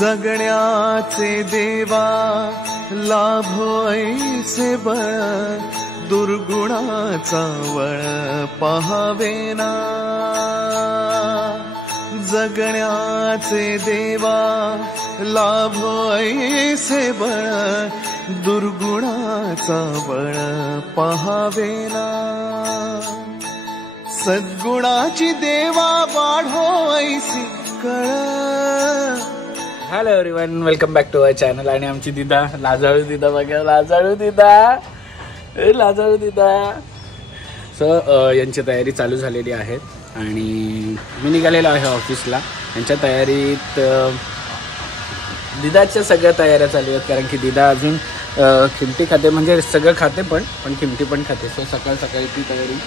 जगण्याचे देवा लाभो ऐसे बळ दुर्गुणाचा वळ पहावेना जगण्याचे देवा लाभो ऐसे बळ दुर्गुणाचा बळ पहावेना सद्गुणाची देवा वाढो ऐसी कळ. Hello everyone, welcome back to our channel. आणि आमची दिदा लाजाळू दिदा बघा, लाजाळू दिदा. सो यांची तयारी चालू झालेली आहे आणि मी निघालेलो आहे ऑफिसला. यांच्या तयारीत दिदाच्या सगळ्या तयाऱ्या चालू आहेत, कारण की दिदा अजून खिमटी खाते, म्हणजे सगळं खाते पण खिमटी पण खाते. सो सकाळी ती तयारी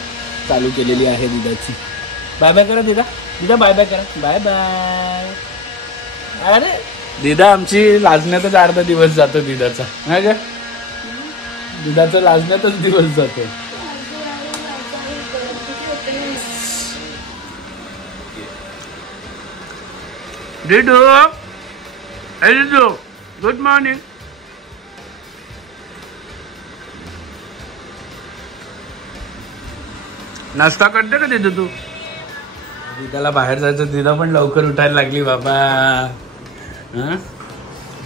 चालू केलेली आहे दिदाची. बाय बाय करा दिदा, बाय बाय करा, बाय बाय. अरे दिदा आमची लाजण्यातच अर्धा दिवस जातो दिदाचा, नाही का? दिदाचा लाजण्यातच दिवस जातो. डिडो गुड मॉर्निंग. नाश्ता करते का दिदू तू? दिदाला बाहेर जायचं, दिदा पण लवकर उठायला लागली बाबा.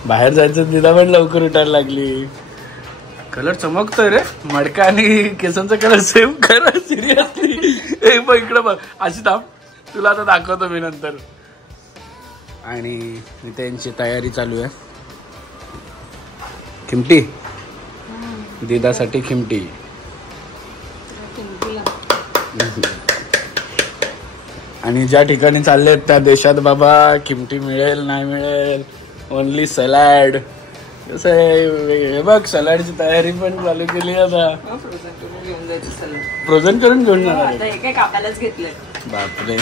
बाहेर जायचं, दिदा पण लवकर उठायला लागली. कलर चमकतोय रे, मडका आणि केसांचा कलर सेम. खरं सिरियसली बघ इकडं बघ, अशी थांब, तुला आता दाखवतो मी नंतर. आणि त्यांची तयारी चालू आहे. खिमटी दिदासाठी खिमटी. आणि ज्या ठिकाणी चालले त्या देशात बाबा खिमटी मिळेल नाही मिळेल, ओनली सलाड. कसं आहे हे बघ, सलाडची तयारी पण चालू केली आता. फ्रोझन करून घेऊन जाणार. बापरे,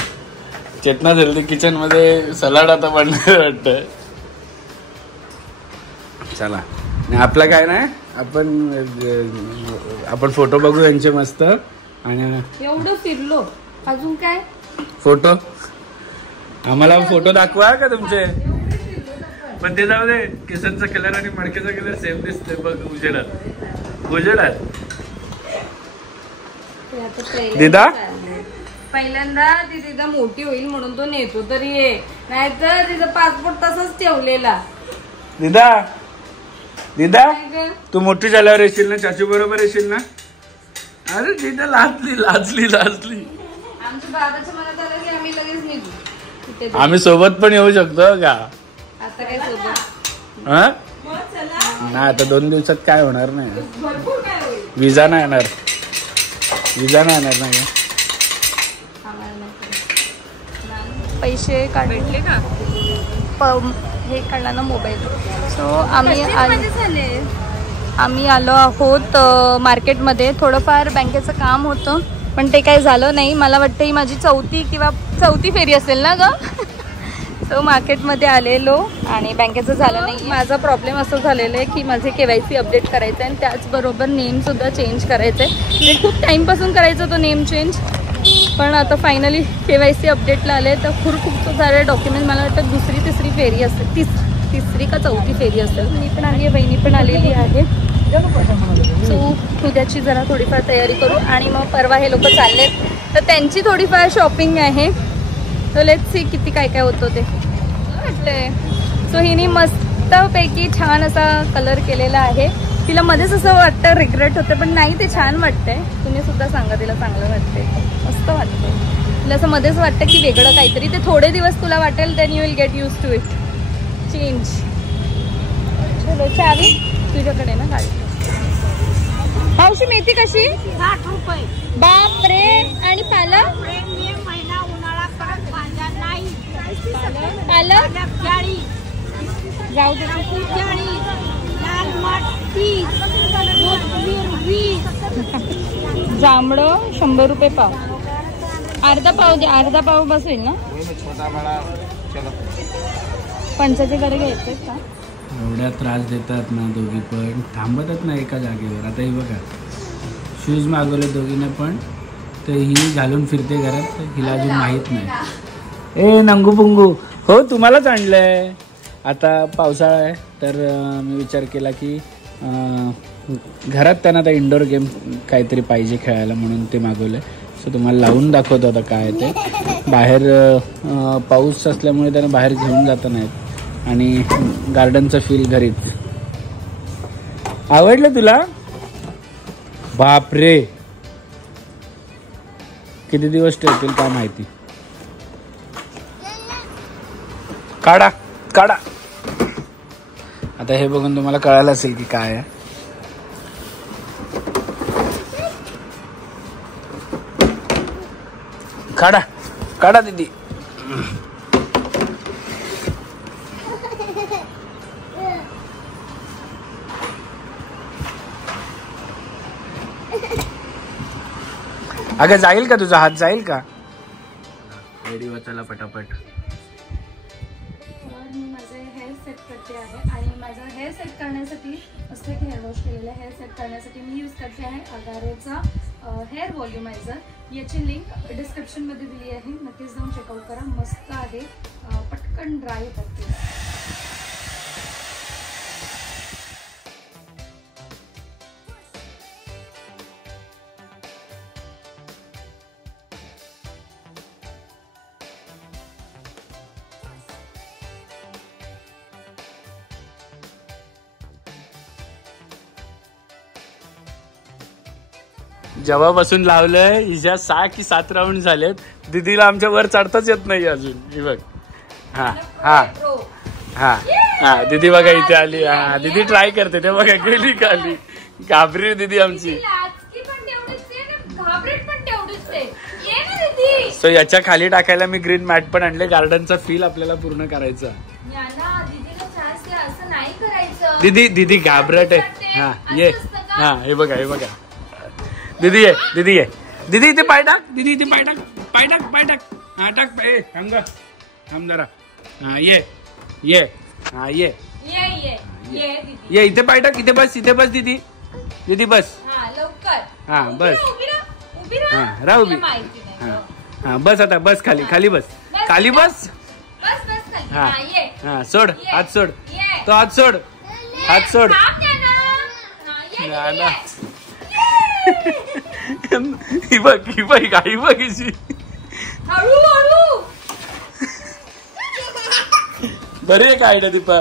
चेतना जल्दी किचन मध्ये सलाड आता बनणार वाटतं. चला, आपला काय नाही, आपण फोटो बघू यांचे मस्त. आणि एवढं फिरलो, अजून काय फोटो आम्हाला फोटो दाखवा का तुमचे. पण ते जाऊ दे, केसांचा कलर आणि मडक्याचा कलर सेम दिसतोय बघ उजेडात. दिदा पहिल्यांदा ती दिदा मोठी होईल म्हणून तो नेतो तरी ये, नाहीतर तिचा पासपोर्ट तसाच ठेवलेला. दिदा तू मोठी झाल्यावर येशील ना, चाचू बरोबर येशील ना? अरे दिदा लाजली. आमच्या बाबाच्या मनात आलं की आम्ही लगेच निघू. आम्ही सोबत पण येऊ शकतो का आता? काय सोबत नाही, आता 2 दिवसात काय होणार नाही. विजा नाही येणार नाही. पैसे भेटले का? हे काढला ना मोबाईल. सो आम्ही आलो आहोत मार्केटमध्ये. थोडंफार बँकेचं काम होतं पण ते काही झालं नाही. मला वाटतं ही माझी चौथी फेरी असेल ना ग. सो मार्केटमध्ये आलेलो आणि बँकेचं झालं नाही. माझा प्रॉब्लेम असं झालेलं आहे की माझे KYC अपडेट करायचं आहे आणि त्याचबरोबर नेमसुद्धा चेंज करायचं आहे. ते खूप टाईमपासून करायचं तो नेम चेंज, पण आता फायनली KYC अपडेटला आले. तर खूप सारे डॉक्युमेंट, मला वाटतं 2री-3री फेरी असेल, तिसरी का 4थी फेरी असेल. मी पण आली आहे, बहिणी पण आलेली आहे. सो उद्याची जरा थोडीफार तयारी करू आणि मग परवा हे लोक चाललेत तर त्यांची थोडीफार शॉपिंग आहे. तर लेट्स सी किती काय होतं ते वाटतंय. सो हिने मस्तपैकी छान असा कलर केलेला आहे. तिला मध्येच असं वाटतं रिग्रेट होते, पण नाही, ते छान वाटतंय. तुम्ही सुद्धा सांगा तिला चांगलं वाटतंय, मस्त वाटतंय. तिला असं मध्येच वाटतं की वेगळं काहीतरी. ते थोडे दिवस तुला वाटेल, then you will get use to it. Change. चलो चावी तुझ्याकडे ना गाडी. पावशी मेथी कशी? 60 रुपये. बापरे. आणि पालक? पालक जाऊ दे. जांभळं 100 रुपये पाव. अर्धा पाव दे, अर्धा पाव बसेल ना? पंचाचे कडे घ्यायचे का? एवढ्या त्रास देतात ना दोघी, पण थांबतच नाही एका जागेवर. आता हे बघा, शूज मागवले दोघीने पण, तर ही घालून फिरते घरात, हिला अजून माहीत नाही. ए नंगू पुंगू, हो तुम्हालाच आणलंय. आता पावसाळा आहे तर मी विचार केला की घरात त्यांना आता इंडोर गेम काहीतरी पाहिजे खेळायला म्हणून ते मागवलं. सो तुम्हाला लावून दाखवतो आता काय आहे ते. बाहेर पाऊस असल्यामुळे त्यांना बाहेर घेऊन जाता नाहीत आणि गार्डनचं फील घरीच. आवडलं तुला? बापरे किती दिवस ठेवतील काय माहिती. काढा काढा. आता हे बघून तुम्हाला कळालं असेल की काय आहे. काढा काढा दीदी. अगं जाईल का तुझा हात जाईल का? रेडी वाचायला पटापट. मी माझे हेअर सेट करते आहे आणि माझा हेअर सेट करण्यासाठी असं की हेअर वॉश केलेलं हेअर सेट करण्यासाठी मी यूज करते आहे अगारेचा हेअर व्हॉल्युमायझर. याची लिंक डिस्क्रिप्शनमध्ये दिली आहे, नक्कीच जाऊन चेकआउट करा. मस्त आहे, पटकन ड्राय करते. जेव्हापासून लावलंय हिच्या 6 की 7 राऊंड झालेत. दीदीला आमच्या वर चढताच येत नाही अजून. ही बघ. हा हा हा हा दीदी बघा इथे आली. हा दीदी ट्राय करते ते बघा. गेली खाली. घाबरी दीदी आमची. सो याच्या खाली टाकायला मी ग्रीन मॅट पण आणले. गार्डनचा फील आपल्याला पूर्ण करायचा. दीदी दीदी घाबरट आहे. हा ये. हा हे बघा हे बघा. दीदी ये दीदी ये. दीदी इथे पाय टाक. दीदी इथे पाय टाक. पाय टाक पाय टाक. हा टाक पाय. थांब जरा. हा ये ये. हा ये ये इथे पाय टाक. इथे बस. इथे बस दीदी. दीदी बस. हा बस. हा राह उभी. हा बस आता बस खाली. खाली बस. खाली बस. हा हा सोड. हात सोड. तो हात सोड. हात सोड. ही बघ ही बघ ही बघ हिची. बरी आहे का आयडिया दीपा.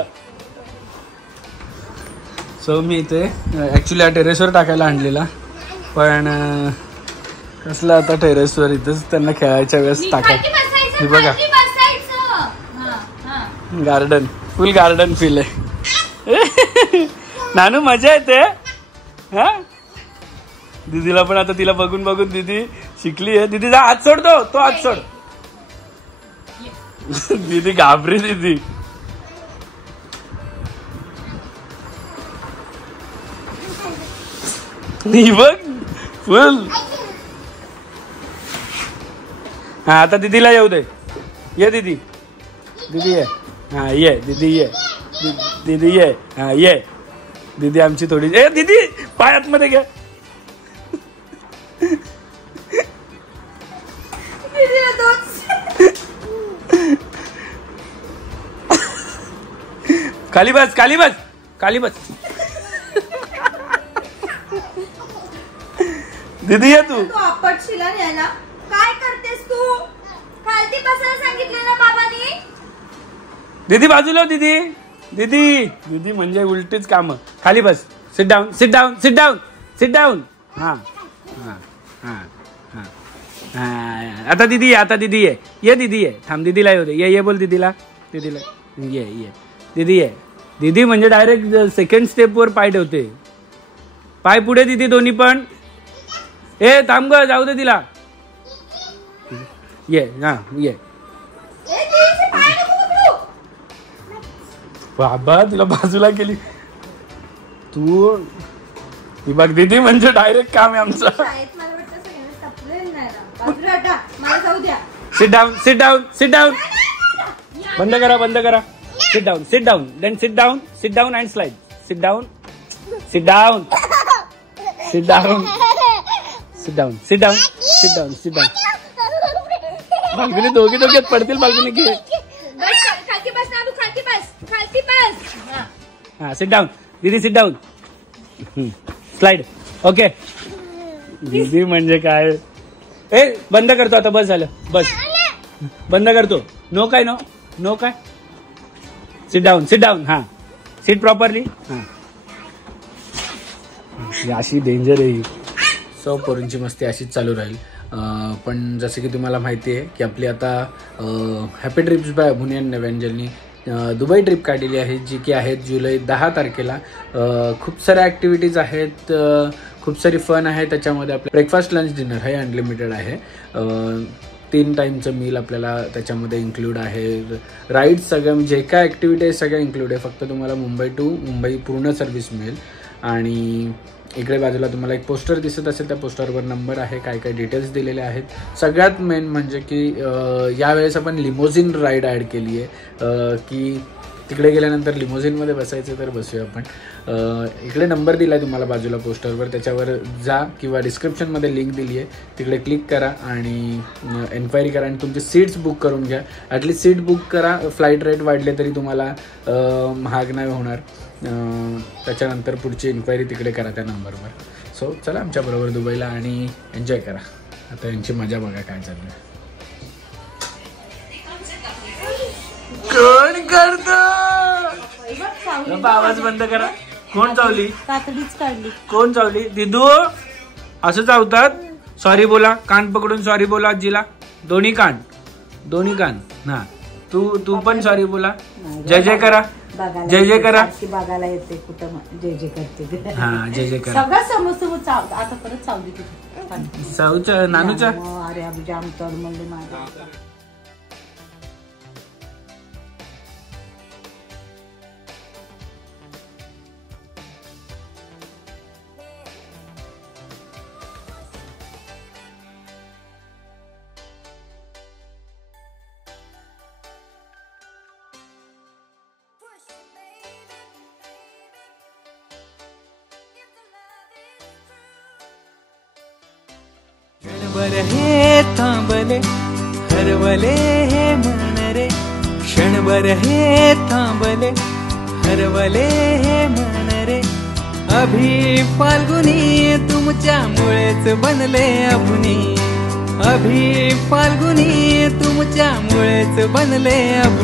सो मी इथे ऍक्च्युली टेरेसवर टाकायला आणलेला पण कसलं आता टेरेसवर इथंच त्यांना खेळायच्या वेळेस टाकायचं. हे बघा गार्डन फुल गार्डन फील आहे. नानू मजा येते. हा दीदीला पण आता तिला बघून बघून दीदी शिकली आहे. दीदीचा हात सोडतो. तो हात सोड. दीदी घाबरी दीदी. बघ फुल. हा आता दीदीला येऊ दे. ये दीदी. दीदी ये. हा ये दीदी ये. दीदी ये. हा ये दीदी आमची थोडी. ए दीदी पाय आतमध्ये घ्या. खाली बस. खाली बस. खाली बस. दीदी ये तू. आपटशीला न्यायला काय करतेस तू? खालती बसायला सांगितले ना बाबांनी. दीदी बाजूला. दीदी दीदी दीदी म्हणजे उलटीच काम. खाली बस. Sit down. Sit down. Sit down. Sit down. हा हा हा हा हा आता दीदी ये. आता दीदी ये. ये दीदी ये. थांब दीदीला येऊ दे. ये ये बोल दीदीला. दीदीला ये ये. दीदी ये. दीदी म्हणजे डायरेक्ट सेकंड स्टेप वर पाय ठेवते. पाय पुढे दीदी दोन्ही पण. ए थांब ग जाऊ दे तिला. ये हा ये. बाबा तिला बाजूला केली तू. ही बघ दीदी म्हणजे डायरेक्ट काम आहे आमचं. Sit down. Sit down. Sit down. बंद करा. बंद करा. Sit down. Sit down. Then sit down. Sit down and slide. Sit down. Sit down. Sit down. Sit down. Sit down. Sit down. Sit down. Balcony दोघे दोघे पडतील. Balcony घे. खालती बस ना तू. खालती बस. खालती हा सिट डाऊन दीदी, सिट डाऊन. स्लाइड. ओके. दीदी म्हणजे काय. ए बंद करतो आता, बस झालं, बस बंद करतो. नो काय, नो नो काय. Seat down, sit down. हा सिट प्रॉपरली. हा अशी डेंजर आहे. सो पोरींची मस्ती अशीच चालू राहील. पण जसं की तुम्हाला माहिती आहे की आपली आता हॅपी ट्रिप्स बाय अभुनी आणि नव्यांजलनी दुबई ट्रिप काढलेली आहे, जी की आहे जुलै 10 तारखेला. खूप साऱ्या ॲक्टिव्हिटीज आहेत, खूप सारी फन आहे त्याच्यामध्ये. आपलं ब्रेकफास्ट लंच डिनर हे अनलिमिटेड आहे. 3 टाईमचं मील आपल्याला त्याच्यामध्ये इन्क्लूड आहे. राईड्स सगळं जे काय ॲक्टिव्हिटी आहे सगळं इन्क्लूड आहे. फक्त तुम्हाला मुंबई टू मुंबई पूर्ण सर्व्हिस मिळेल. आणि इकडे बाजूला तुम्हाला एक पोस्टर दिसत असेल, त्या पोस्टरवर नंबर आहे, काय काय डिटेल्स दिलेले आहेत. सगळ्यात मेन म्हणजे की यावेळेस आपण लिमोझिन राईड ॲड केली आहे की तिकडे गेल्यानंतर लिमोझिनमध्ये बसायचं तर बसूया आपण. इकडे नंबर दिला आहे तुम्हाला बाजूला पोस्टरवर, त्याच्यावर जा किंवा डिस्क्रिप्शनमध्ये लिंक दिली आहे, तिकडे क्लिक करा आणि एन्क्वायरी करा आणि तुमचे सीट्स बुक करून घ्या. ॲटलीस्ट सीट बुक करा. फ्लाईट रेट वाढले तरी तुम्हाला महाग नाही होणार. त्याच्यानंतर पुढची इन्क्वायरी तिकडे करा त्या नंबरवर. सो चला आमच्याबरोबर दुबईला आणि एन्जॉय करा. आता यांची मजा बघा काय चाललं. कोण करतो. आवाज बंद करा. कोण चावली. कातडीच काढली. कोण चावली. दिदू असं चावतात. सॉरी बोला. कान पकडून सॉरी बोला आजीला. दोन्ही कान, दोन्ही कान. हा तू पण सॉरी बोला. जय जय करा. जय जय करा. बघायला येते कुठं जय जय करते. हा जय जय करा. सगळं समज आता परत चावली तुझी साऊचा नानूचा. अरे अभि जाम तर म्हणले माझा. क्षणभर हे थांबले हरवले हे मन रे. क्षणभर हे थांबले हरवले हे मन रे. अभि फाल्गुनी तुमच्यामुळेच बनले अभुनी. अभि फाल्गुनी तुमच्यामुळेच बनले अभुनी.